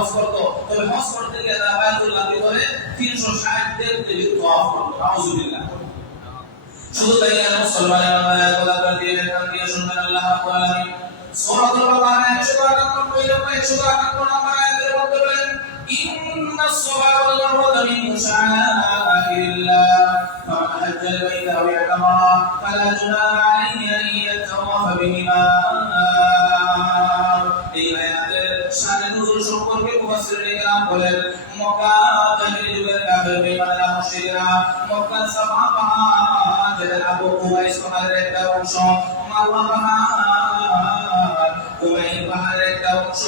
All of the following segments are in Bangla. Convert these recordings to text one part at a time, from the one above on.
হজ করতো, তবে হজ করতে গিয়ে তারা বায়তুল্লাহ ভিতরে 360 দিন তিনি তাওয়াফ করতো। নাউজুবিল্লাহ। শুধু তাই না, মুসলমানেরা কথা দিয়ে কান দিয়ে শুনবেন আল্লাহ রাব্বুল আলামিন সূরাতুল বাকারা 158 নম্বর আয়াতের মধ্যে বলেন, ইন্নাস সাফা ওয়াল মারওয়াতা মিন শাআইরিল্লাহ ফামান হাজ্জাল বাইতা আও i'তামারা ফালা জুনাহা আলাইহি আন ইয়াতাওয়াফা বিহিমা। এই আয়াতের শানে নুজুল সম্পর্কে মুফাসসিরিন কেরাম বলেন, মক্কা জাহিলি যুগের কাফের বেঈমানরা মুশরিকরা মক্কার সাফা পাহাড় যেটা আবু কুবাইস পাহাড়ের একটা অংশ, মারওয়া পাহাড়, কুবাইস পাহাড়ের একটা অংশ,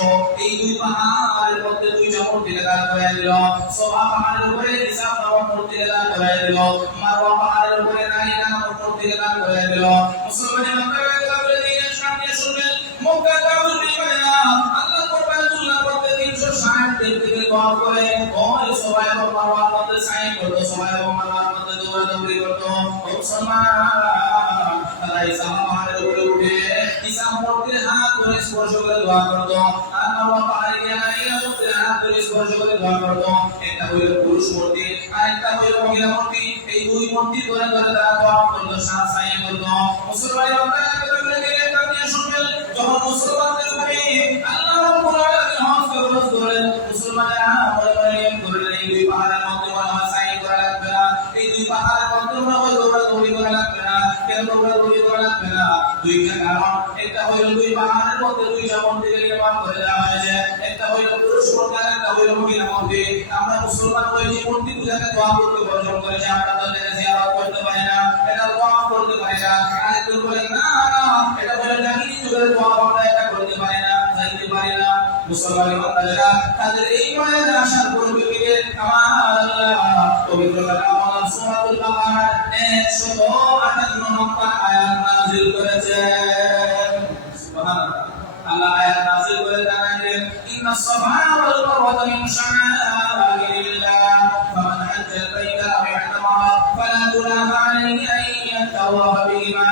এই দুই পাহাড়ের মধ্যে দুইটা মূর্তি লাগা করে দিল। সাফা পাহাড়ের উপরে ঈসা নামক মূর্তি লাগা করে দিল, মারওয়া পাহাড়ের উপরে নাহিয়া নামক মূর্তি লাগা করে দিল। মুসলমানের মাথায় কাফের দিনের সামনে শুনবেন মক্কা কাফের বেঈমানরা আল্লাহ বায়তুল্লাহ করতে 360 দিন থেকে দোয়া করে, ওই সবাই মারওয়ার মধ্যে সাই করতো, সবাই মারওয়ার মধ্যে দৌড়াদৌড়ি করতো। মুসলমান তারা ঈসা পাহাড়ের উপরে উঠে ঈসা মূর্তির হাত ধরে স্পর্শ করে দোয়া করতো, আর মারওয়া পাহাড়ে গিয়ে নাহিয়া মূর্তির হাত ধরে স্পর্শ করে দোয়া করতো। একটা হইল পুরুষ মূর্তি আর একটা হইল মহিলা মূর্তি, এই দুই মূর্তি ধরে ধরে তারা দোয়া করতো, সাই করতো। মুসলমানের মাথায় শুনবেন, যখন মুসলমানদের উপরে আল্লাহ রাব্বুল আলামিন হজ ফরজ করেন, মুসলমানেরা মনে করলেন এই দুই পাহাড়ের মধ্যে মনে সাই করা লাগবে না, এই দুই পাহাড়ের মধ্যে মনে দৌড়াদৌড়ি করা লাগবে না। কেন দৌড়াদৌড়ি করা লাগবে না? দুইটা কারণ। একটা হইল দুই পাহাড়ের মধ্যে দুইটা মন্দির নির্মাণ করে দেওয়া হয়েছে, একটা হইল পুরুষ মন্দির, একটা হইল মহিলা মন্দির। আমরা মুসলমান হয়ে যে মূর্তি পূজাকে দোয়া করতে বর্জন করেছি, আমরা তো জিয়ারত করতে পারি না, এটা দোয়া করতে পারি না। আরেকজন বলেন না না, এটা বলে জাহিলি যুগের দোয়া, আমরা এটা করতে পারি না, যাইতে পারি না। মুসলমানের বান্দারা তাদের এই মনের আশার পরিপ্রেক্ষিতে আমার আল্লাহ পবিত্র কালাম সূরাতুল বাকারা 158 নম্বর আয়াত নাযিল করেছেন। সুবহানাল্লাহ। আল্লাহ আয়াত নাযিল করে জানালেন, ইন্নাস সাফা ওয়াল মারওয়াতা মিন শাআইরিল্লাহ ফামান হাজ্জাল বাইতা আও i'তামারা ফালা জুনাহা আলাইহি আন ইয়াতাওয়াফা বিহিমা।